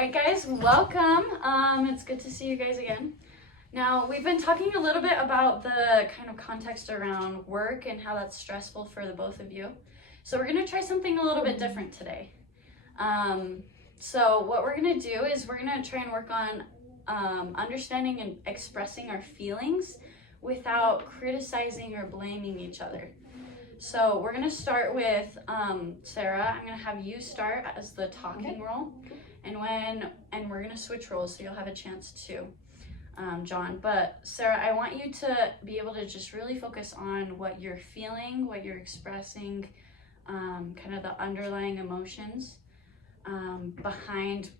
right, guys, welcome. It's good to see you guys again. Now, we've been talking a little bit about the kind of context around work and how that's stressful for the both of you. So we're gonna try something a little bit different today. So what we're gonna do is we're gonna try and work on understanding and expressing our feelings without criticizing or blaming each other. So we're gonna start with Sarah. I'm gonna have you start as the talking role, and we're gonna switch roles, so you'll have a chance to, John. But Sarah, I want you to be able to just really focus on what you're feeling, what you're expressing, kind of the underlying emotions behind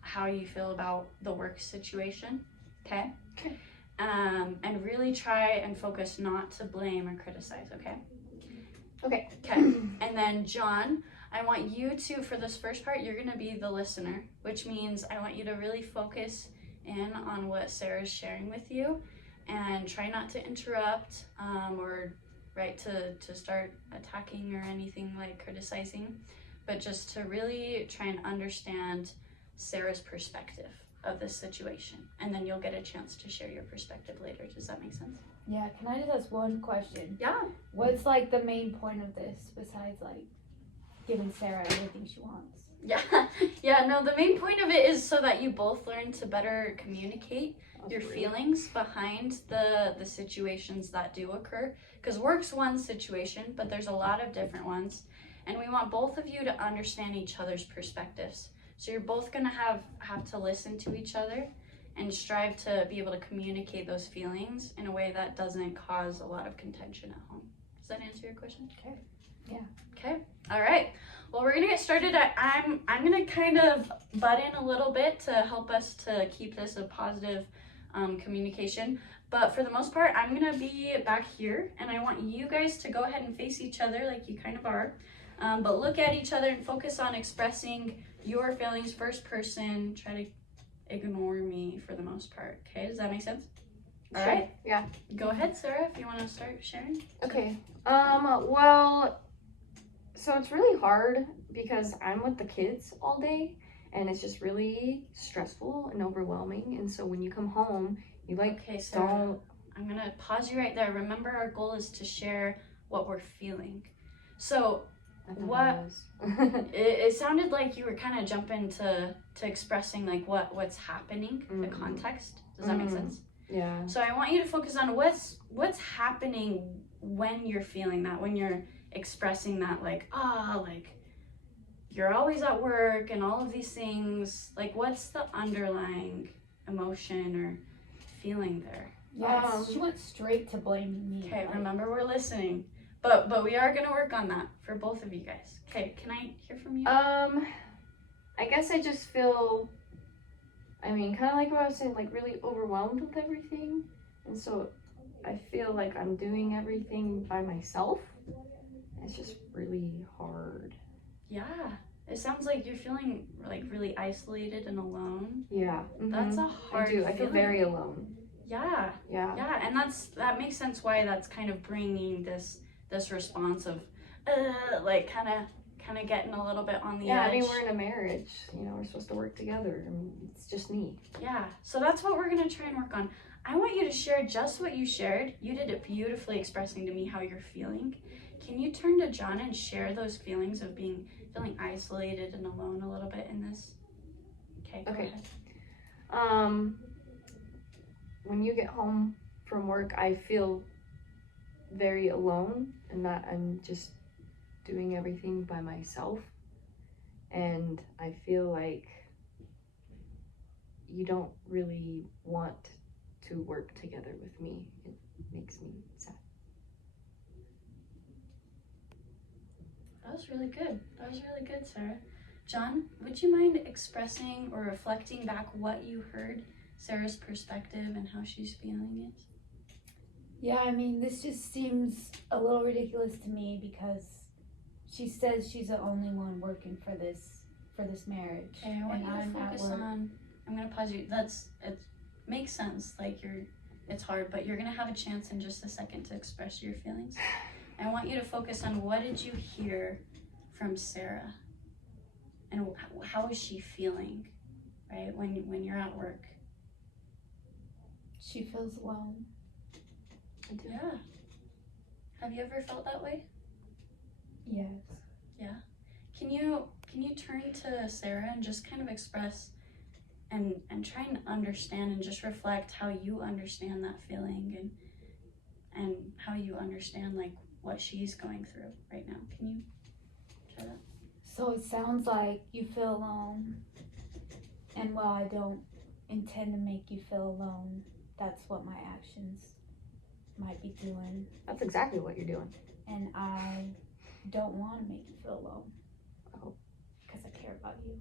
how you feel about the work situation. Okay. Okay. And really try and focus not to blame or criticize. Okay. Okay. Okay. And then John, I want you to, for this first part, you're going to be the listener, which means I want you to really focus in on what Sarah's sharing with you and try not to interrupt or to start attacking or anything like criticizing, but just to really try and understand Sarah's perspective of this situation. And then you'll get a chance to share your perspective later. Does that make sense? Yeah, can I just ask one question? Yeah. What's like the main point of this besides like giving Sarah everything she wants? Yeah, no, the main point of it is so that you both learn to better communicate your feelings behind the situations that do occur. Because work's one situation, but there's a lot of different ones. And we want both of you to understand each other's perspectives. So you're both gonna have to listen to each other and strive to be able to communicate those feelings in a way that doesn't cause a lot of contention at home. Does that answer your question? Okay. Yeah. Okay. All right. Well, we're gonna get started. I'm gonna kind of butt in a little bit to help us to keep this a positive communication. But for the most part, I'm gonna be back here, and I want you guys to go ahead and face each other like you kind of are. But look at each other and focus on expressing your feelings first person. Try to ignore me for the most part. Okay, does that make sense? All right. Yeah. Go ahead, Sarah, if you want to start sharing. Okay. Well, so it's really hard because I'm with the kids all day and it's just really stressful and overwhelming. And so when you come home, you Okay, Sarah, I'm going to pause you right there. Remember, our goal is to share what we're feeling. So it sounded like you were kind of jumping to expressing like what's happening, the context. Does that make sense? Yeah. So I want you to focus on what's happening when you're feeling that, when you're expressing that, like you're always at work and all of these things. Like, what's the underlying emotion or feeling there? Yeah, she went straight to blaming me. Okay, remember, we're listening. But we are gonna work on that for both of you guys. Okay, can I hear from you? I guess I just feel, kind of like what I was saying, like really overwhelmed with everything. And so I feel like I'm doing everything by myself. It's just really hard. Yeah, it sounds like you're feeling like really isolated and alone. Yeah. That's a hard feeling. I feel very alone. Yeah. Yeah. Yeah, and that makes sense why that's kind of bringing this response of like kind of getting a little bit on the edge. Yeah, we're in a marriage, we're supposed to work together, and it's just me. Yeah, so that's what we're gonna try and work on. I want you to share just what you shared. You did it beautifully, expressing to me how you're feeling. Can you turn to John and share those feelings of feeling isolated and alone a little bit in this? Okay, go ahead. When you get home from work, I feel very alone and that I'm just doing everything by myself, and I feel like you don't really want to work together with me. It makes me sad. That was really good. Sarah. John, would you mind expressing or reflecting back what you heard Sarah's perspective and how she's feeling it? Yeah, this just seems a little ridiculous to me because she says she's the only one working for this marriage. Okay, I want you to focus on. I'm gonna pause you. It makes sense. Like it's hard, but you're gonna have a chance in just a second to express your feelings. I want you to focus on what did you hear from Sarah, and how is she feeling right? When you're at work. She feels alone. Yeah. Have you ever felt that way? Yes. Can you turn to Sarah and just kind of express and try and understand and just reflect how you understand that feeling and how you understand like what she's going through right now. Can you try that? So it sounds like you feel alone, and while I don't intend to make you feel alone, that's what my actions might be doing, That's exactly what you're doing. and I don't want to make you feel alone. Oh. Because I care about you.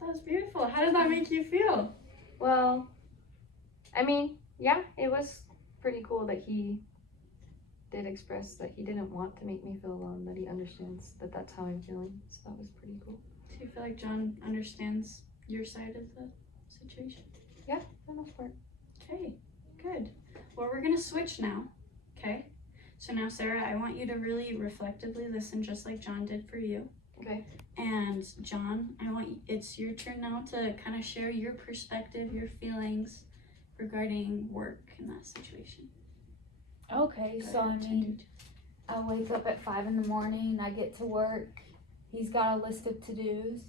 That was beautiful. How did that make you feel? Well, I mean, yeah, it was pretty cool that he did express that he didn't want to make me feel alone, that he understands that that's how I'm feeling. So that was pretty cool. Do you feel like John understands your side of the situation? Yeah, for the most part. Okay, good. Well, we're gonna switch now, okay? So now, Sarah, I want you to really reflectively listen just like John did for you. Okay. And John, it's your turn now to kind of share your perspective, your feelings regarding work in that situation. Okay, Go so I ahead, mean, I wake up at 5 in the morning, I get to work, he's got a list of to-dos,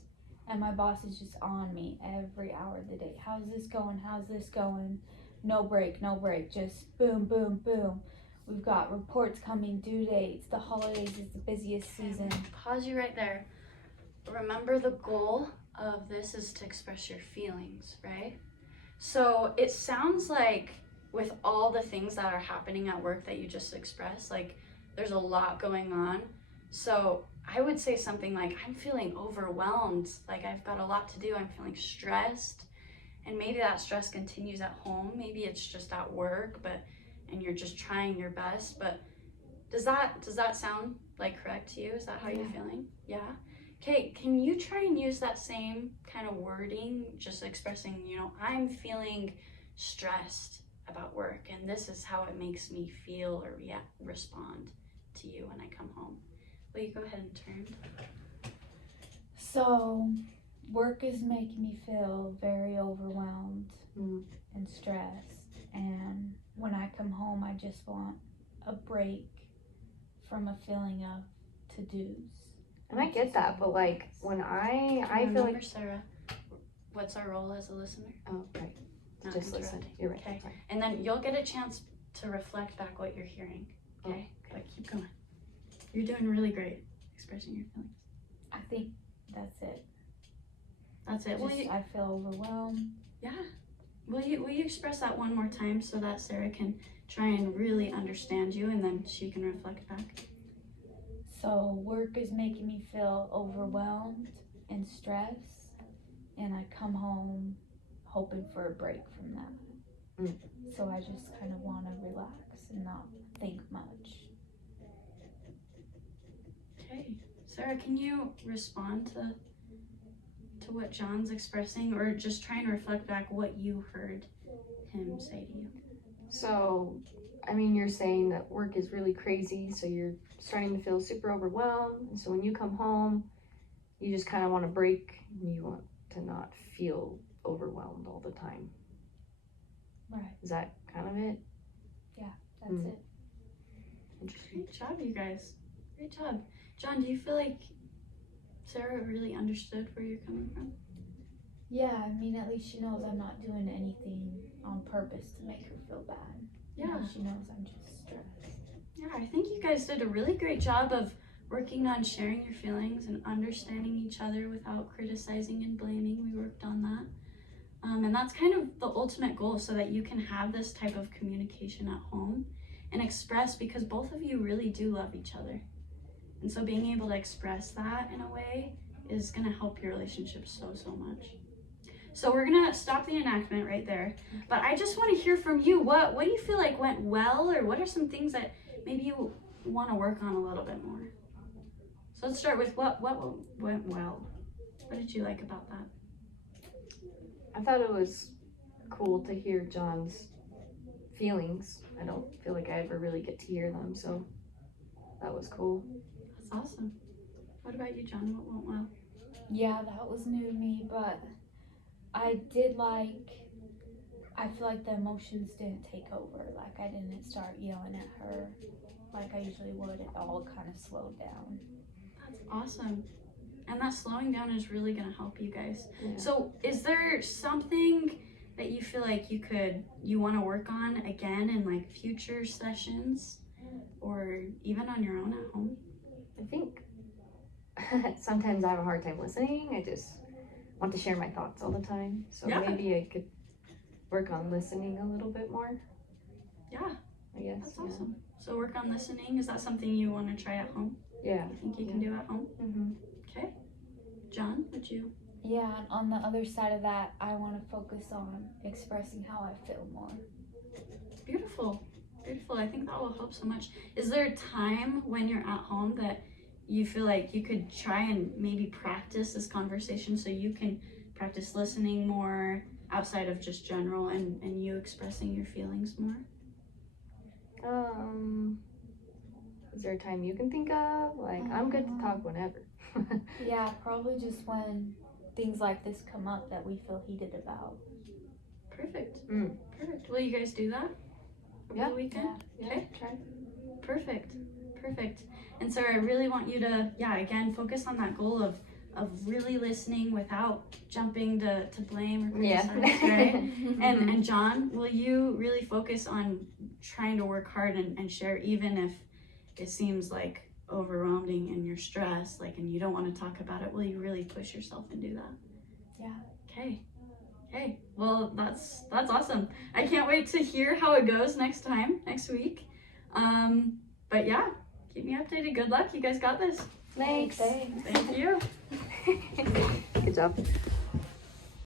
and my boss is just on me every hour of the day. How's this going? How's this going? No break, just boom, boom, boom. We've got reports coming, due dates, the holidays is the busiest season. Pause you right there. Remember, the goal of this is to express your feelings, right? So it sounds like with all the things that are happening at work that you just expressed, like there's a lot going on. So I would say something like, I'm feeling overwhelmed, like I've got a lot to do, I'm feeling stressed. And maybe that stress continues at home, maybe it's just at work, and you're just trying your best. But does that sound like correct to you? Is that how you're feeling? Yeah. Okay, can you try and use that same kind of wording, just expressing, I'm feeling stressed about work and this is how it makes me feel or respond to you when I come home. Will you go ahead and turn? So, work is making me feel very overwhelmed and stressed. And when I come home, I just want a break from a feeling of to-dos. And I get that, but like when I feel Remember, like Sarah, what's our role as a listener? oh right, Not just listen. interrupting. You're right. Okay. Sorry. And then you'll get a chance to reflect back what you're hearing. Okay? But keep going. You're doing really great expressing your feelings. I think that's it. That's it. I feel overwhelmed. Yeah. Will you express that one more time so that Sarah can try and really understand you and then she can reflect back? So work is making me feel overwhelmed and stressed, and I come home hoping for a break from that. So I just kind of want to relax and not think much. Okay. Sarah, can you respond to what John's expressing, or just try and reflect back what you heard him say to you? So, I mean, you're saying that work is really crazy, so you're starting to feel super overwhelmed. And so when you come home, you just kind of want to break and you want to not feel overwhelmed all the time. Right. Is that kind of it? That's it. Interesting. Great job, you guys. Great job. John, do you feel like Sarah really understood where you're coming from? Yeah, I mean, at least she knows I'm not doing anything on purpose to make her feel bad. Yeah. She knows I'm just stressed. Yeah, I think you guys did a really great job of working on sharing your feelings and understanding each other without criticizing and blaming. We worked on that. And that's kind of the ultimate goal, so that you can have this type of communication at home and express, because both of you really do love each other. And so being able to express that in a way is going to help your relationship so much. So we're going to stop the enactment right there. But I just want to hear from you. What do you feel like went well, or what are some things that maybe you want to work on a little bit more? So let's start with what went well. What did you like about that? I thought it was cool to hear John's feelings. I don't feel like I ever really get to hear them, so that was cool. That's awesome. What about you, John? What went well? Yeah, that was new to me, but I feel like the emotions didn't take over. Like, I didn't start yelling at her like I usually would. It all kind of slowed down. That's awesome. And that slowing down is really going to help you guys. Yeah. So is there something that you feel like you want to work on again in like future sessions or even on your own at home? I think sometimes I have a hard time listening. I just want to share my thoughts all the time. So Yeah. maybe I could work on listening a little bit more. Yeah, I guess. that's awesome. So work on listening. Is that something you want to try at home? Yeah. You think you can do at home? Mm-hmm. Okay. John, would you? Yeah, and on the other side of that, I want to focus on expressing how I feel more. Beautiful. Beautiful. I think that will help so much. Is there a time when you're at home that you feel like you could try and maybe practice this conversation so you can practice listening more outside of just general and you expressing your feelings more? Is there a time you can think of? Like, I'm good to talk whenever. Yeah, probably just when things like this come up that we feel heated about. Perfect. Mm. Perfect. Will you guys do that over Yeah. the weekend? Yeah, Okay. try. Perfect. Perfect. And so I really want you to, again, focus on that goal of really listening without jumping to blame or Yeah. criticize, right? And John, will you really focus on trying to work hard and share even if it seems like overwhelming and you're stressed, like, and you don't want to talk about it? Will you really push yourself and do that? Yeah. Okay. Well, that's awesome. I can't wait to hear how it goes next week. But yeah, keep me updated. Good luck. You guys got this. Thanks. Thanks. Thank you. Good job.